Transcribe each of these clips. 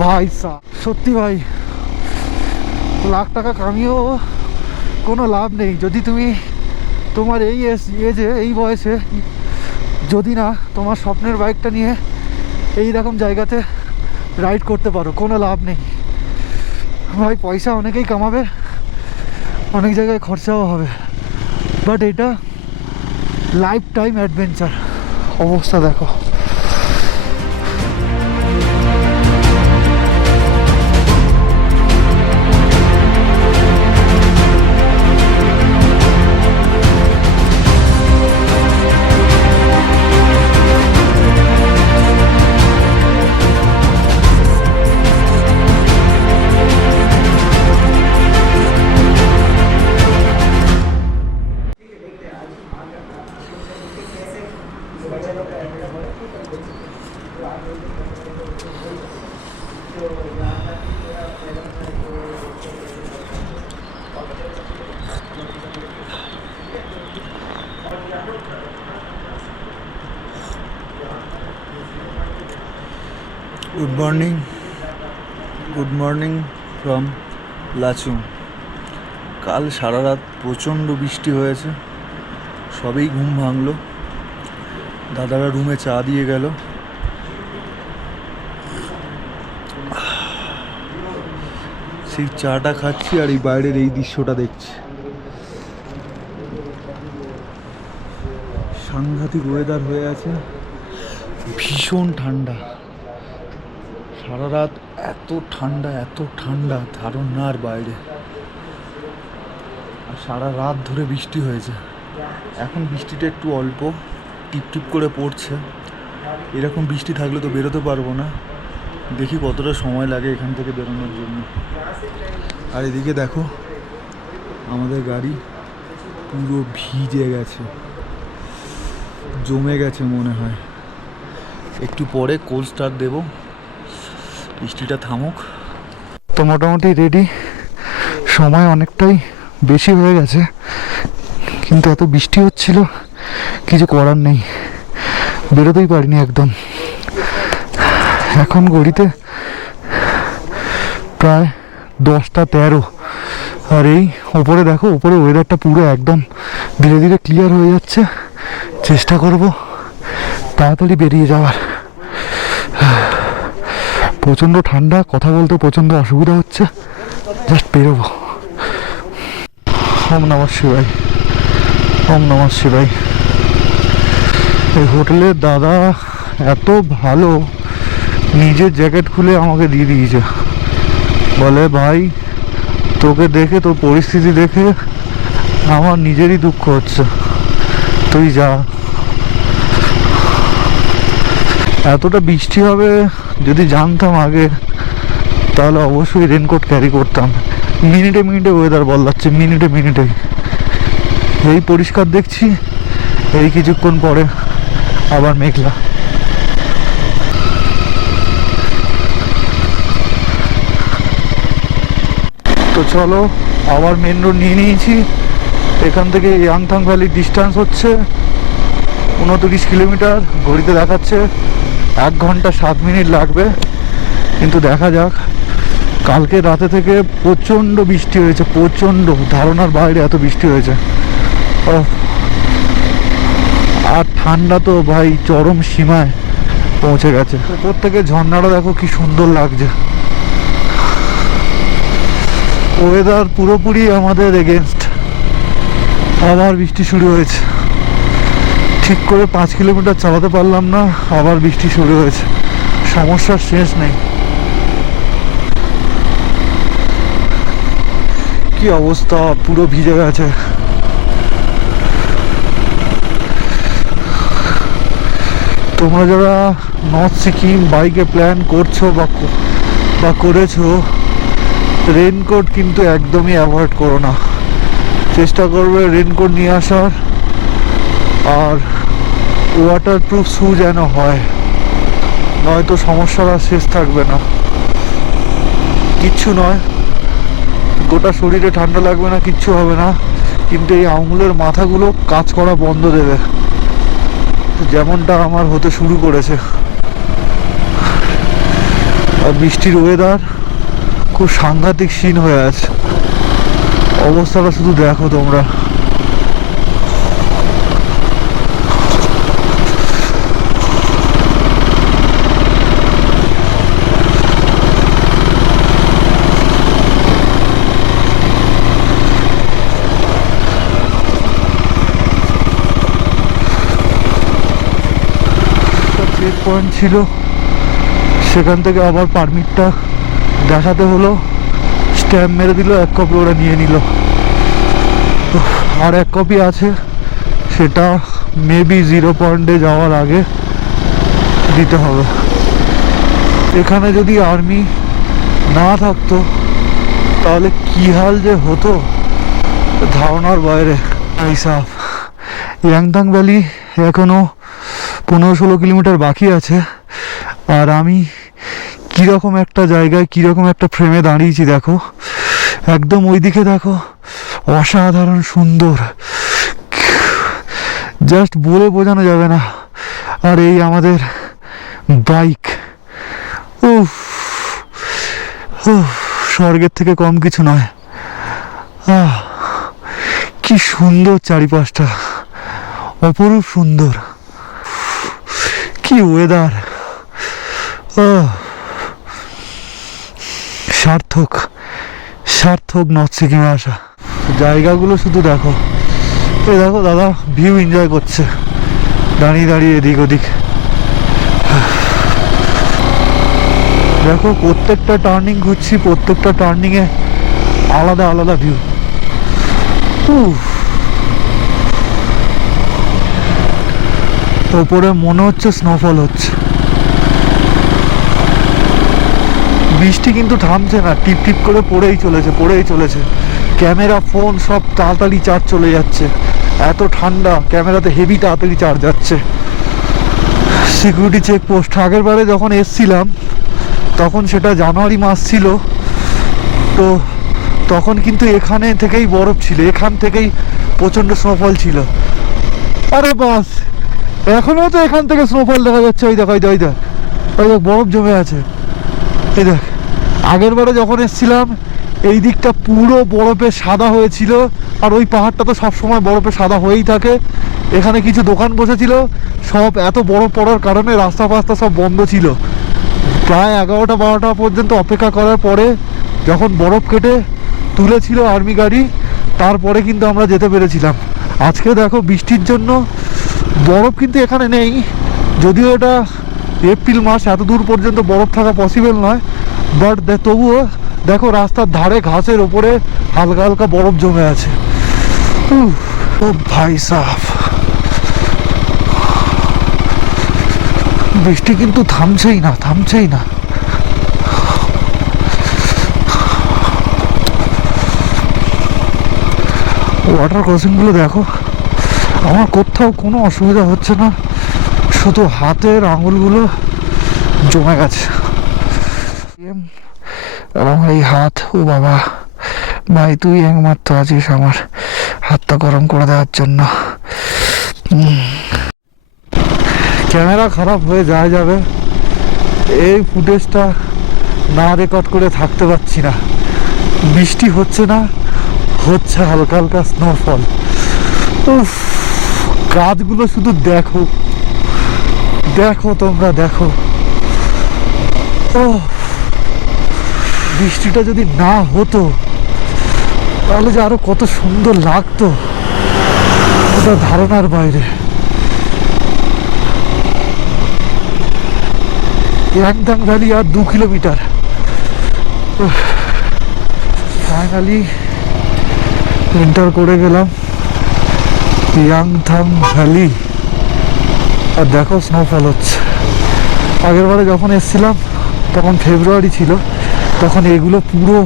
ভাই সত্যি ভাই, লাখ টাকা কামিয়েও কোনো লাভ নেই যদি তুমি তোমার এই এজে, এই বয়সে যদি না তোমার স্বপ্নের বাইকটা নিয়ে এই রকম জায়গাতে রাইড করতে পারো, কোনো লাভ নেই ভাই। পয়সা অনেকেই কামাবে, অনেক জায়গায় খরচাও হবে, বাট এটা লাইফ টাইম অ্যাডভেঞ্চার। অবস্থা দেখো। Good morning from Lachung. কাল সারা রাত প্রচণ্ড বৃষ্টি হয়েছে, সবেই ঘুম ভাঙলো। দাদারা রুমে চা দিয়ে গেল। সেই চাটা খাচ্ছি আর এই বাইরের এই দৃশ্যটা দেখছি। সাংঘাতিক ওয়েদার হয়ে আছে, ভীষণ ঠান্ডা। সারা রাত এত ঠান্ডা ধারণার বাইরে। আর সারা রাত ধরে বৃষ্টি হয়েছে। এখন বৃষ্টিটা একটু অল্প টিপ করে পড়ছে। এরকম বৃষ্টি থাকলে তো বেরোতে পারবো না। দেখি কতটা সময় লাগে এখান থেকে বেরোনোর জন্য। আর এদিকে দেখো আমাদের গাড়ি পুরো ভিজে গেছে, জমে গেছে মনে হয়। একটু পরে কোল্ড স্টার্ট দেবো, বৃষ্টিটা থামুক। তো মোটামুটি রেডি, সময় অনেকটাই বেশি হয়ে গেছে, কিন্তু এত বৃষ্টি হচ্ছিল কিছু করার নেই, বেরোতেই পারিনি একদম। এখন ঘড়িতে প্রায় 10:13, আর এই ওপরে দেখো, ওপরে ওয়েদারটা পুরো একদম ধীরে ধীরে ক্লিয়ার হয়ে যাচ্ছে। চেষ্টা করব তাড়াতাড়ি বেরিয়ে যাওয়ার। প্রচণ্ড ঠান্ডা, কথা বলতে প্রচণ্ড অসুবিধা হচ্ছে, জাস্ট বেরোবো। ওম নমঃ শিবায়, ওম নমঃ শিবায়। এই হোটেলের দাদা এত ভালো, নিজের জ্যাকেট খুলে আমাকে দিয়ে দিয়েছে। বলে ভাই তোকে দেখে, তোর পরিস্থিতি দেখে আমার নিজেরই দুঃখ হচ্ছে, তুই যা। এতটা বৃষ্টি হবে যদি জানতাম আগে, তাহলে অবশ্যই রেনকোট ক্যারি করতাম। মিনিটে ওয়েদার বদলাচ্ছে, মিনিটে। এই পরিষ্কার দেখছি, এই কিছুক্ষণ পরে আবার মেঘলা। তো চলো, আবার মেন রোড নিয়ে নিয়েছি। এখান থেকে ইয়াংথাং ভ্যালির ডিস্টেন্স হচ্ছে 29 কিলোমিটার। ঘড়িতে দেখাচ্ছে 1 ঘন্টা 7 মিনিট লাগবে, কিন্তু দেখা যাক। কালকে রাতে থেকে প্রচণ্ড বৃষ্টি হয়েছে, প্রচণ্ড, ধারণার বাইরে এত বৃষ্টি হয়েছে। আর ঠান্ডা তো ভাই চরম সীমায় পৌঁছে গেছে। উপর থেকে ঝর্ণাটা দেখো কি সুন্দর লাগছে। ওয়েদার পুরোপুরি আমাদের এগেনস্ট। আবার বৃষ্টি শুরু হয়েছে, ঠিক করে 5 কিলোমিটার চালাতে পারলাম না, আবার বৃষ্টি শুরু হয়েছে। সমস্যার শেষ নেই। কি অবস্থা, পুরো ভিজে গেছে। তোমরা যারা নর্থ সিকিম বাইকে প্ল্যান করছো বা করেছো, রেনকোট কিন্তু একদমই অ্যাভয়েড করো না। চেষ্টা করবে রেনকোট নিয়ে আসার, আর ওয়াটারপ্রুফ শু যেন হয়, নয়তো সমস্যার আর শেষ থাকবে না। কিচ্ছু নয়, গোটা শরীরে ঠান্ডা লাগবে না, কিচ্ছু হবে না, কিন্তু এই আঙুলের মাথাগুলো কাজ করা বন্ধ দেবে, যেমনটা আমার হতে শুরু করেছে। আর বৃষ্টির ওয়েদার খুব সাংঘাতিক সিন হয়ে আছে। অবস্থাটা শুধু দেখো তোমরা। চেক পয়েন্ট ছিল, সেখান থেকে আবার পারমিটটা দেখাতে হলো, স্ট্যাম্প মেরে দিল, 1 কপি ওরা নিয়ে নিল। আর 1 কপি আছে, সেটা মেবি 0 পয়েন্টে যাওয়ার আগে দিতে হবে। এখানে যদি আর্মি না থাকতো তাহলে কি হাল যে হতো ধারণার বাইরে। এইসব ইয়াংথাং ভ্যালি এখনো 15-16 কিলোমিটার বাকি আছে। আর আমি কীরকম একটা জায়গায়, কীরকম একটা ফ্রেমে দাঁড়িয়েছি দেখো, একদম ওইদিকে দেখো, অসাধারণ সুন্দর, জাস্ট বলে বোঝানো যাবে না। আর এই আমাদের বাইক, উফ, স্বর্গের থেকে কম কিছু নয়। কি সুন্দর চারিপাশটা, অপরূপ সুন্দর, কি ওয়েদার, সার্থক সার্থক নর্থ সিকিমে আসা। জায়গাগুলো শুধু দেখো, এই দেখো দাদা ভিউ এনজয় করছে দাঁড়িয়ে দাঁড়িয়ে এদিক ওদিক। দেখো প্রত্যেকটা টার্নিং ঘুরছি, প্রত্যেকটা টার্নিংয়ে আলাদা আলাদা ভিউ। ওপরে মনে হচ্ছে স্নোফল হচ্ছে। বৃষ্টি কিন্তু থামছে না, টিপ টিপ করে পড়েই চলেছে। ক্যামেরা, ফোন সব তাড়াতাড়ি চার্জ চলে যাচ্ছে, এত ঠান্ডা, ক্যামেরাতে হেভি তাড়াতাড়ি চার্জ যাচ্ছে। সিকিউরিটি চেকপোস্ট, আগের বারে যখন এসছিলাম তখন সেটা জানুয়ারি মাস ছিল, তো তখন কিন্তু এখানে থেকেই বরফ ছিল, এখান থেকেই প্রচণ্ড স্নোফল ছিল। আরে বাস, এখনও তো এখান থেকে স্নোফল দেখা যাচ্ছে। ওই দেখ বরফ জমে আছে। এই দেখ, আগের বারে যখন এসছিলাম এই দিকটা পুরো বরফে সাদা হয়েছিল, আর ওই পাহাড়টা তো সবসময় বরফে সাদা হয়েই থাকে। এখানে কিছু দোকান বসেছিল, সব এত বরফ পড়ার কারণে রাস্তা ফাস্তা সব বন্ধ ছিল। প্রায় 11টা-12টা পর্যন্ত অপেক্ষা করার পরে যখন বরফ কেটে তুলেছিল আর্মি গাড়ি, তারপরে কিন্তু আমরা যেতে পেরেছিলাম। আজকে দেখো বৃষ্টির জন্য বরফ কিন্তু এখানে নেই, যদিও এটা এপ্রিল মাস, এত দূর পর্যন্ত বরফ থাকা পসিবল নয়, বাট তবুও দেখো রাস্তার ধারে ঘাসের ওপরে হালকা হালকা বরফ জমে আছে। ও ভাই সাহ, বৃষ্টি কিন্তু থামছেই না। ওয়াটার ক্রসিংগুলো দেখো, আমার কোথাও কোনো অসুবিধা হচ্ছে না, শুধু হাতের আঙুলগুলো জমে গেছে। আমার এই হাত, ও বাবা, ভাই তুই একমাত্র আছিস আমার হাতটা গরম করে দেওয়ার জন্য। ক্যামেরা খারাপ হয়ে যাবে, এই ফুটেজটা না রেকর্ড করে থাকতে পারছি না। বৃষ্টি হচ্ছে না, হচ্ছে হালকা হালকা স্নোফল। উফ, গাছগুলো শুধু দেখো তোমরা, দেখো। ও, বৃষ্টিটা যদি না হতো তাহলে যে আরো কত সুন্দর লাগতো, ওটা ধারণার বাইরে। ইয়াংথাং ভ্যালি আর 2 কিলোমিটার। ফাইনালি এন্টার করে গেলাম ইয়াংথাং ভ্যালি। আর দেখো স্নোফল হচ্ছে। আগের বারে যখন এসেছিলাম তখন ফেব্রুয়ারি ছিল, তখন এগুলো পুরো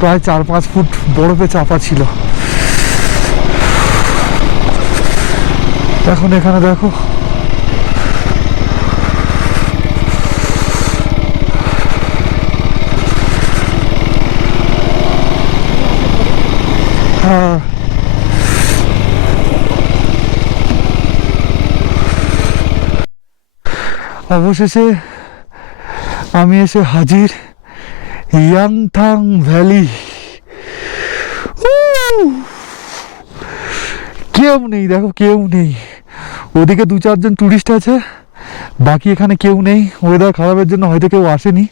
প্রায় 4-5 ফুট বরফে চাপা ছিল। এখন এখানে দেখো অবশেষে আমি এসে হাজির ইয়াংথাং ভ্যালি। কেউ নেই, দেখো কেউ নেই। ওদিকে 2-4 জন টুরিস্ট আছে, বাকি এখানে কেউ নেই। ওয়েদার খারাপের জন্য হয়তো কেউ আসেনি।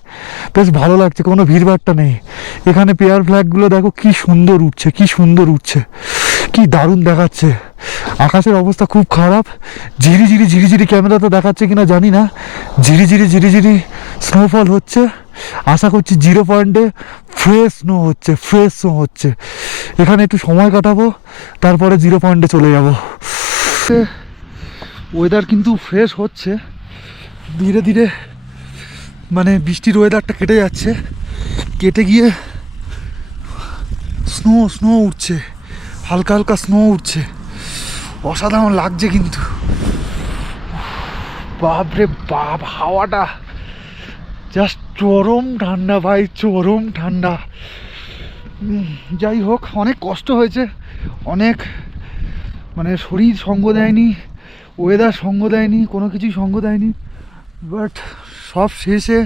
বেশ ভালো লাগছে, কোনো ভিড়ভাড়টা নেই। এখানে পেয়ার ফ্ল্যাগগুলো দেখো কি সুন্দর উঠছে, কি সুন্দর উঠছে, কি দারুণ দেখাচ্ছে। আকাশের অবস্থা খুব খারাপ। ঝিরিঝিরি ঝিরিঝিরি ক্যামেরাতে দেখাচ্ছে কিনা জানি না, ঝিরিঝিরি ঝিরিঝিরি স্নোফল হচ্ছে। আশা করছি 0 পয়েন্টে ফ্রেশ স্নো হচ্ছে, ফ্রেশ স্নো হচ্ছে। এখানে একটু সময় কাটাবো, তারপরে 0 পয়েন্টে চলে যাব। ওয়েদার কিন্তু ফ্রেশ হচ্ছে ধীরে ধীরে, মানে বৃষ্টির ওয়েদারটা কেটে যাচ্ছে, কেটে গিয়ে স্নো স্নো উঠছে, হালকা হালকা স্নো উঠছে। অসাধারণ লাগছে কিন্তু, বাপরে বাপ, হাওয়াটা জাস্ট চরম ঠান্ডা ভাই, চরম ঠান্ডা। যাই হোক, অনেক কষ্ট হয়েছে, অনেক মানে শরীর সঙ্গ দেয়নি, ওয়েদার সঙ্গ দেয়নি, কোনো কিছুই সঙ্গ দেয়নি। বাট সব শেষে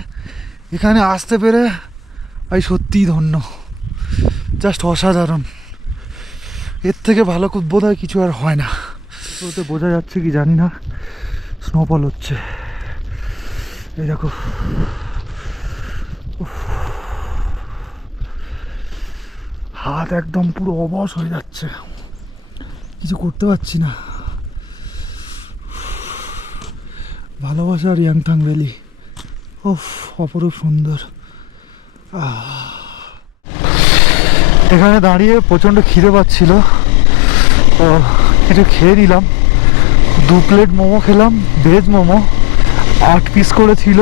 এখানে আসতে পেরে আমি সত্যিই ধন্য, জাস্ট অসাধারণ। এর থেকে ভালো বোধ হয় কিছু আর হয় না। ওতে বোঝা যাচ্ছে কি জানি না, স্নোফল হচ্ছে, এই দেখো। হাত একদম পুরো অবশ হয়ে যাচ্ছে, কিছু করতে পারছি না। ভালোবাসার ইয়াংথাং ভ্যালি, ওফ অপরূপ সুন্দর। এখানে দাঁড়িয়ে প্রচণ্ড খিদে পাচ্ছিল, তো কিছু খেয়ে নিলাম। 2 প্লেট মোমো খেলাম, ভেজ মোমো, 8 পিস করে ছিল,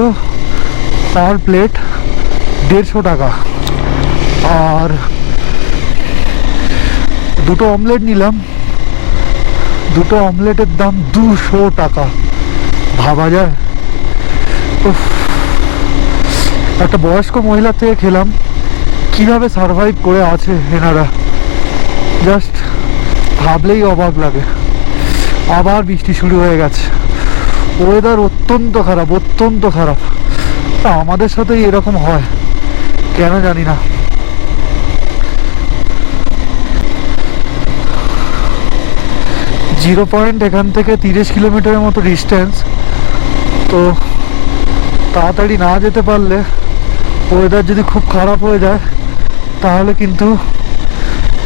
পার প্লেট 150 টাকা। আর 2টো অমলেট নিলাম, 2টো অমলেটের দাম 200 টাকা। ভাবা যায়। একটা বয়স্ক মহিলার থেকে খেলাম, কিভাবে সারভাইভ করে আছে এনারা, জাস্ট ভাবলেই অবাক লাগে। আবার বৃষ্টি শুরু হয়ে গেছে, ওয়েদার অত্যন্ত খারাপ, অত্যন্ত খারাপ। আমাদের সাথেই এরকম হয় কেন জানি না। জিরো পয়েন্ট এখান থেকে 30 কিলোমিটারের মতো ডিস্টেন্স। তো তাড়াতাড়ি না যেতে পারলে, ওয়েদার যদি খুব খারাপ হয়ে যায়, তাহলে কিন্তু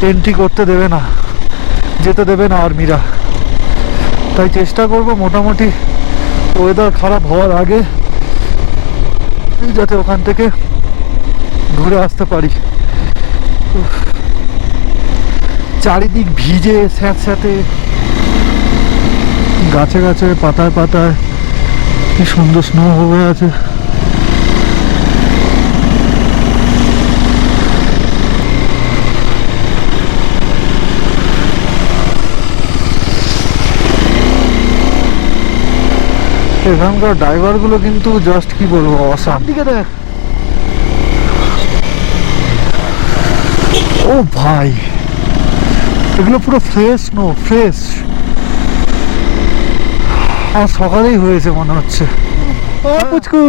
এন্ট্রি করতে দেবে না, যেতে দেবে না আর্মিরা। তাই চেষ্টা করব মোটামুটি ওয়েদার খারাপ হওয়ার আগে যাতে ওখান থেকে ঘুরে আসতে পারি। চারিদিক ভিজে স্যাঁতস্যাঁতে, গাছে গাছে পাতায় পাতায় কি সুন্দর স্নো হয়ে আছে। এখানকার ড্রাইভার গুলো কিন্তু জাস্ট কি বলবো, অসাম। দিকে দেখ, ও ভাই, এগুলো পুরো ফ্রেশ স্নো, ফ্রেশ। আর সকালেই হয়েছে মনে হচ্ছে। ও পুচকু,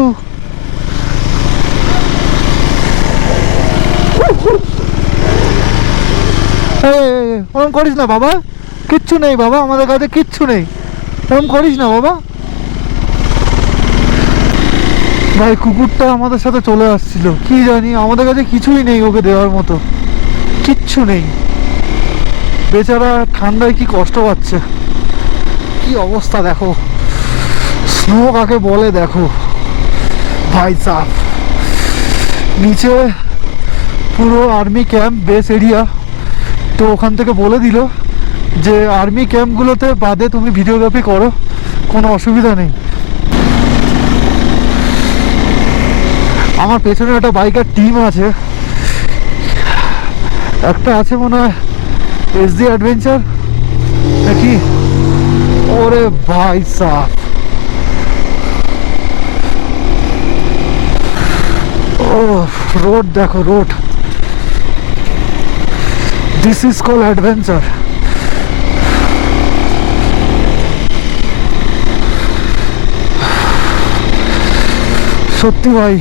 ওরম করিস না বাবা, কিচ্ছু নেই বাবা, আমাদের কাছে কিচ্ছু নেই, ওরম করিস না বাবা। ভাই কুকুরটা আমাদের সাথে চলে আসছিল, কি জানি, আমাদের কাছে কিছুই নেই ওকে দেওয়ার মতো, কিচ্ছু নেই। বেচারা ঠান্ডায় কি কষ্ট পাচ্ছে, কি অবস্থা দেখো, স্নো কাকে বলে দেখো ভাই সাহ। নিচে পুরো আর্মি ক্যাম্প, বেস এরিয়া। তো ওখান থেকে বলে দিল যে আর্মি ক্যাম্পগুলোতে বাদে তুমি ভিডিওগ্রাফি করো, কোনো অসুবিধা নেই। আমার পেছনে একটা বাইকার টিম আছে, একটা আছে মনে হয় SD অ্যাডভেঞ্চার নাকি। ওরে ভাই সাহ, ও রোড দেখো, road, this is call adventure. সত্যি ভাই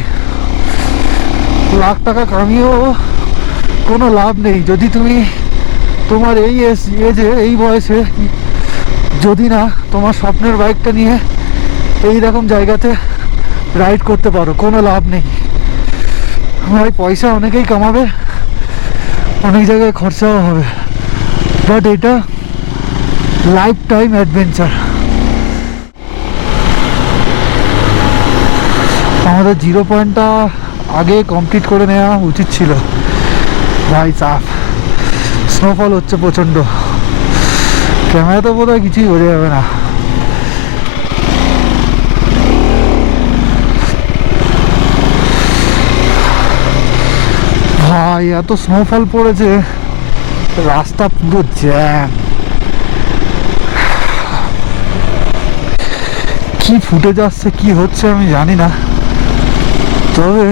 লাখ টাকা কামিয়েও কোনো লাভ নেই যদি তুমি তোমার এই এজে এই বয়সে যদি না তোমার স্বপ্নের বাইকটা নিয়ে এই রকম জায়গাতে রাইড করতে পারো, কোনো লাভ নেই। ভাই পয়সা অনেকেই কামাবে, অনেক জায়গায় খরচাও হবে, বাট এটা লাইফ টাইম অ্যাডভেঞ্চার। আমাদের 0 পয়েন্টটা আগে কমপ্লিট করে নেওয়া উচিত ছিল। ভাই চাপ, স্নোফল হচ্ছে প্রচণ্ড, ক্যামেরা তো বোধহয় কিছুই বোঝা যাবে না। ভাই এত স্নোফল পড়েছে, রাস্তা পুরো জ্যাম। কি ফুটে যাচ্ছে কি হচ্ছে আমি জানি না, তবে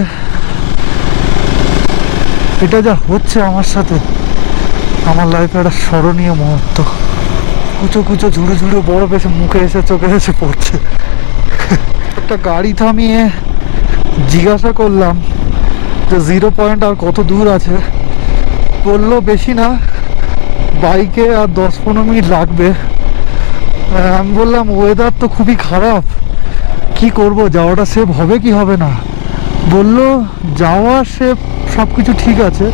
এটা যা হচ্ছে আমার সাথে, আমার লাইফে একটা স্মরণীয় মুহূর্ত। কুচো কুচো ঝুড়ে ঝুড়ে বরফ এসে মুখে এসে চোখে এসে পড়ছে। একটা গাড়ি থামিয়ে জিজ্ঞাসা করলাম যে 0 পয়েন্ট আর কত দূর আছে। বললো বেশি না, বাইকে আর 10-15 মিনিট লাগবে। আমি বললাম ওয়েদার তো খুবই খারাপ, কি করব, যাওয়াটা সেফ হবে কি হবে না। বলল যাওয়া সেফ, সব কিছু ঠিক আছে,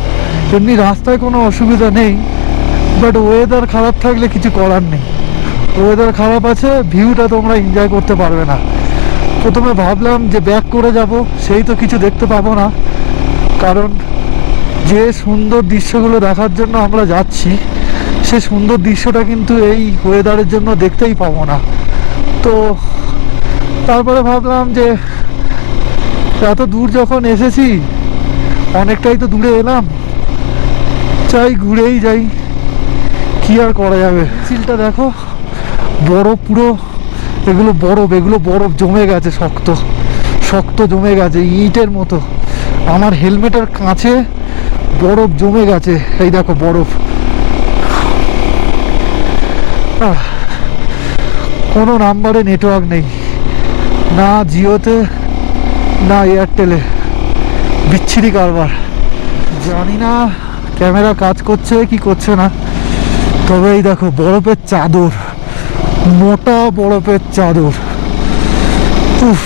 এমনি রাস্তায় কোনো অসুবিধা নেই, বাট ওয়েদার খারাপ থাকলে কিছু করার নেই। ওয়েদার খারাপ আছে, ভিউটা তোমরা এনজয় করতে পারবে না। প্রথমে ভাবলাম যে ব্যাক করে যাব, সেই তো কিছু দেখতে পাবো না, কারণ যে সুন্দর দৃশ্যগুলো দেখার জন্য আমরা যাচ্ছি সে সুন্দর দৃশ্যটা কিন্তু এই ওয়েদারের জন্য দেখতেই পাবো না। তো তারপরে ভাবলাম যে এত দূর যখন এসেছি, অনেকটাই তো দূরে এলাম, চাই ঘুরেই যাই, কি আর করা যাবে। চিলটা দেখো, বরফ পুরো, এগুলো বরফ জমে গেছে, শক্ত শক্ত জমে গেছে ইটের মতো। আমার হেলমেটের কাছে বরফ জমে গেছে, এই দেখো বরফ। কোনো নাম্বারে নেটওয়ার্ক নেই, না জিওতে না এয়ারটেলে, বিচ্ছিরি কারবার। জানি না ক্যামেরা কাজ করছে কি করছে না, তবে এই দেখো বরফের চাদর, মোটা বরফের চাদর। উফ,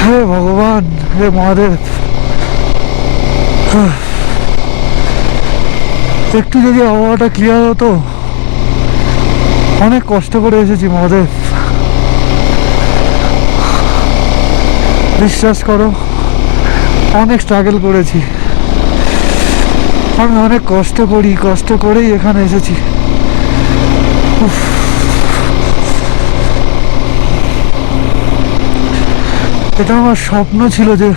হে ভগবান, হে মহাদেব, একটু যদি আবহাওয়াটা ক্লিয়ার হতো। অনেক কষ্ট করে এসেছি মহাদেব, বিশ্বাস করো, অনেক স্ট্রাগল করেছি আমি, অনেক কষ্ট করেই এখানে এসেছি। এটা আমার স্বপ্ন ছিল যে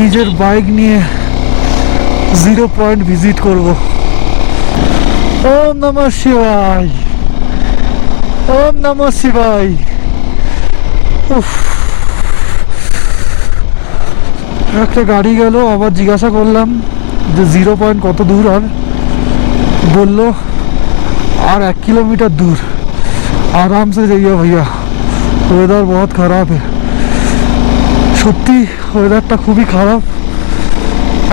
নিজের বাইক নিয়ে 0 পয়েন্ট ভিজিট করব। ওম নমঃ শিবায়, ওম নমঃ শিবায়। একটা গাড়ি গেল, আবার জিজ্ঞাসা করলাম যে 0 পয়েন্ট কত দূর, আর বললো আর 1 किलोमीटर दूर, आराम से जाइए भैया, ওয়েদার বহুত খারাপ। সত্যি ওয়েদারটা খুবই খারাপ,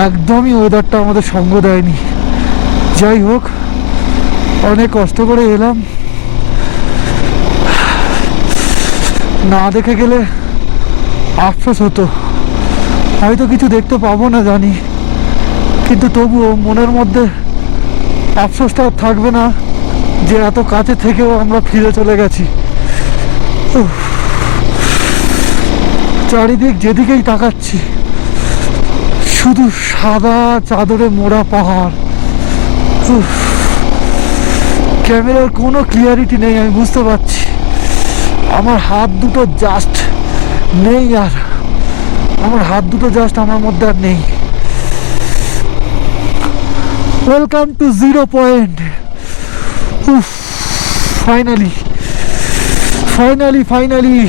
একদমই ওয়েদারটা আমাদের সঙ্গ দেয়নি। যাই হোক, অনেক কষ্ট করে এলাম, না দেখে গেলে আফসোস হতো। হয়তো কিছু দেখতে পাবো না জানি, কিন্তু তবুও মনের মধ্যে আফসোসটা থাকবে না যে এত কাছে থেকেও আমরা ফিরে চলে গেছি। চারিদিক যেদিকেই তাকাচ্ছি শুধু সাদা চাদরে মোড়া পাহাড়। ক্যামেরার কোনো ক্লিয়ারিটি নেই, আমি বুঝতে পারছি। আমার হাত দুটো জাস্ট নেই, আর আমার হাত দুটো জাস্ট আমার মধ্যে আর নেই। Welcome to 0 point. ফাইনালি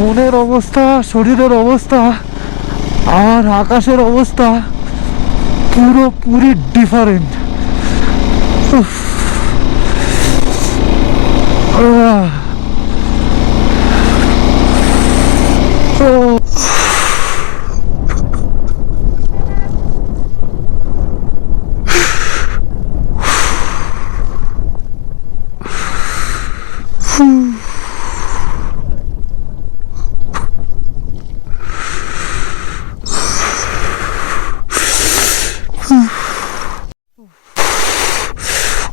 মনের অবস্থা, শরীরের অবস্থা আর আকাশের অবস্থা পুরোপুরি ডিফারেন্ট।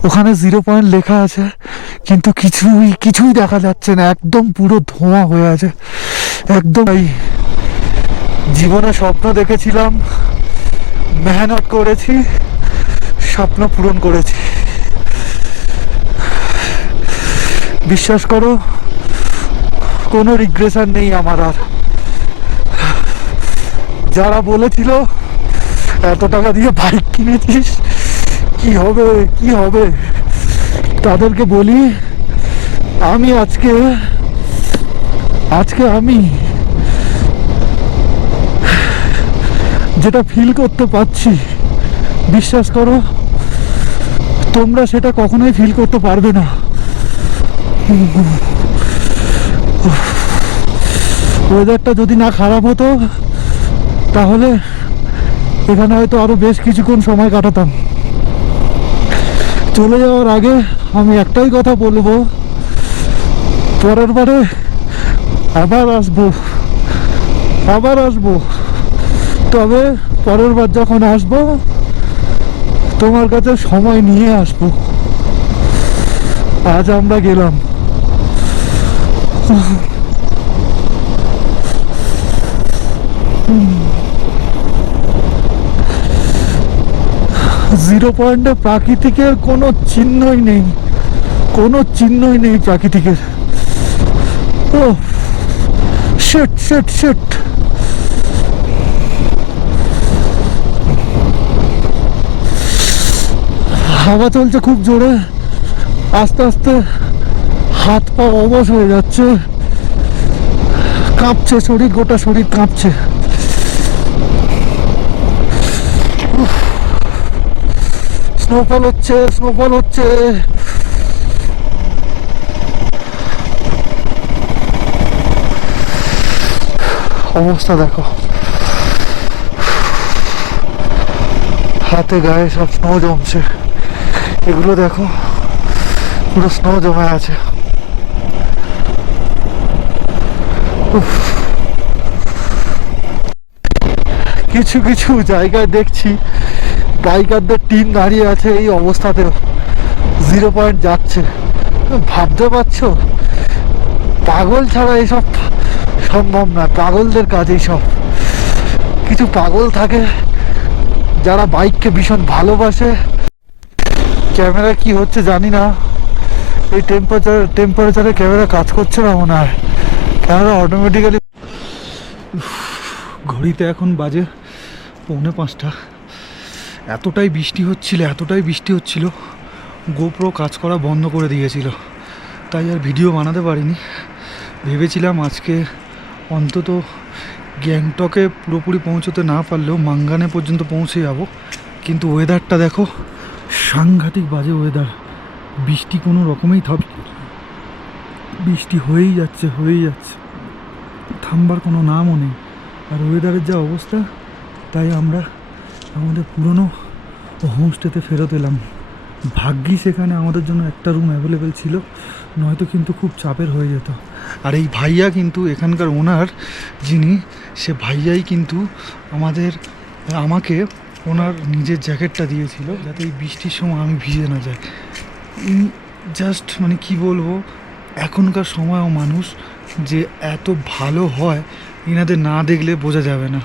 ওখানে 0 পয়েন্ট লেখা আছে, কিন্তু কিছুই দেখা যাচ্ছে না, একদম পুরো ধোঁয়া হয়ে আছে একদম। জীবনে স্বপ্ন দেখেছিলাম, মেহনত করেছি, স্বপ্ন পূরণ করেছি। বিশ্বাস করো, কোনো রিগ্রেশন নেই আমার আর। যারা বলেছিল এত টাকা দিয়ে বাইক কিনেছিস, কি হবে কি হবে, তাদেরকে বলি আমি আজকে আমি যেটা ফিল করতে পারছি, বিশ্বাস করো তোমরা সেটা কখনোই ফিল করতে পারবে না। ওয়েদারটা যদি না খারাপ হতো তাহলে এখানে হয়তো আরো বেশ কিছুক্ষণ সময় কাটাতাম। চলে যাওয়ার আগে আমি একটাই কথা বলবো, পরের বারে আবার আসবো, তবে পরের বার যখন আসবো তোমার কাছে সময় নিয়ে আসবো। আজ আমরা গেলাম। 0 পয়েন্টে প্রাকৃতিকের কোনো চিহ্নই নেই, প্রাকৃতিকের। ও শিট। হাওয়া চলছে খুব জোরে, আস্তে আস্তে হাত পা অবশ হয়ে যাচ্ছে, কাঁপছে শরীর, গোটা শরীর কাঁপছে। স্নোফল হচ্ছে। অবস্থা দেখো, হাতে গায়ে সব স্নো জমছে। এগুলো দেখো, পুরো স্নো জমে আছে। কিছু জায়গায় দেখছি বাইকারদের টিম দাঁড়িয়ে আছে এই অবস্থাতে, 0 পয়েন্ট যাচ্ছে। ভাবতে পারছো, পাগল ছাড়া এসব সম্ভব না, পাগলদের কাজ এইসব। কিছু পাগল থাকে যারা বাইককে ভীষণ ভালোবাসে। ক্যামেরা কি হচ্ছে জানি না, এই টেম্পারেচারে ক্যামেরা কাজ করছে না মনে হয়, ক্যামেরা অটোমেটিক্যালি। ঘড়িতে এখন বাজে 4:45। এতটাই বৃষ্টি হচ্ছিল, গোপ্রো কাজ করা বন্ধ করে দিয়েছিল, তাই আর ভিডিও বানাতে পারিনি। ভেবেছিলাম আজকে অন্তত গ্যাংটকে পুরোপুরি পৌঁছতে না পারলেও মাঙ্গানে পর্যন্ত পৌঁছে যাব, কিন্তু ওয়েদারটা দেখো, সাংঘাতিক বাজে ওয়েদার। বৃষ্টি কোনো রকমেই বৃষ্টি হয়েই যাচ্ছে, থামবার কোনো নামও নেই। আর ওয়েদারের যা অবস্থা, তাই আমরা আমাদের পুরনো হোমস্টেতে ফেরত এলাম। ভাগ্যি সেখানে আমাদের জন্য একটা রুম অ্যাভেলেবেল ছিল, নয়তো কিন্তু খুব চাপের হয়ে যেত। আর এই ভাইয়া কিন্তু এখানকার ওনার যিনি, সে ভাইয়াই কিন্তু আমাকে ওনার নিজের জ্যাকেটটা দিয়েছিল, যাতে এই বৃষ্টির সময় আমি ভিজে না যাই। জাস্ট মানে কি বলবো, এখনকার সময়ও মানুষ যে এত ভালো হয়, এনাদের না দেখলে বোঝা যাবে না।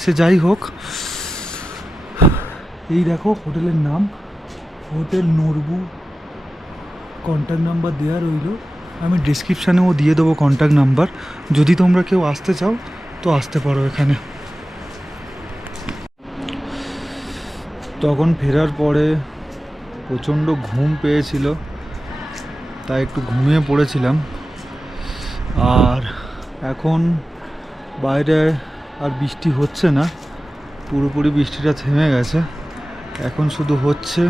সে যাই হোক, এই দেখো হোটেলের নাম, হোটেল নরবু। কন্ট্যাক্ট নাম্বার দেওয়া রইল, আমি ডিসক্রিপশানেও দিয়ে দেবো কন্ট্যাক্ট নাম্বার। যদি তোমরা কেউ আসতে চাও তো আসতে পারো এখানে। তখন ফেরার পরে প্রচণ্ড ঘুম পেয়েছিল, তাই একটু ঘুমিয়ে পড়েছিলাম। আর এখন বাইরে আর বৃষ্টি হচ্ছে না, পুরোপুরি বৃষ্টিটা থেমে গেছে। এখন শুধু হচ্ছে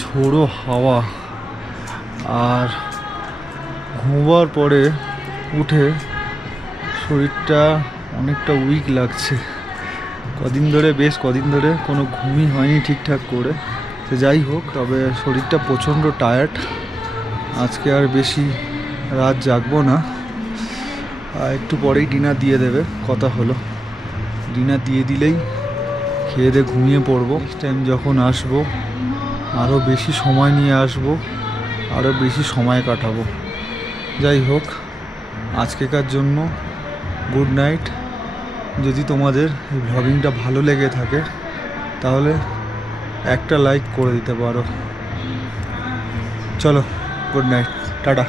ঝোড়ো হাওয়া। আর ঘুমোবার পরে উঠে শরীরটা অনেকটা উইক লাগছে। বেশ কদিন ধরে কোনো ঘুমই হয়নি ঠিকঠাক করে। তো যাই হোক, তবে শরীরটা প্রচণ্ড টায়ার্ড। আজকে আর বেশি রাত জাগবো না, একটু পরেই ডিনার দিয়ে দেবে কথা হলো। ডিনার দিয়ে দিলেই খেয়ে দিয়ে ঘুমিয়ে পড়বো। নেক্সট টাইম যখন আসবো আরও বেশি সময় নিয়ে আসব, আরও বেশি সময় কাটাবো। যাই হোক, আজকেকার জন্য গুড নাইট। যদি তোমাদের এই ভ্লগিংটা ভালো লেগে থাকে তাহলে একটা লাইক করে দিতে পারো। চলো, গুড নাইট, টাটা।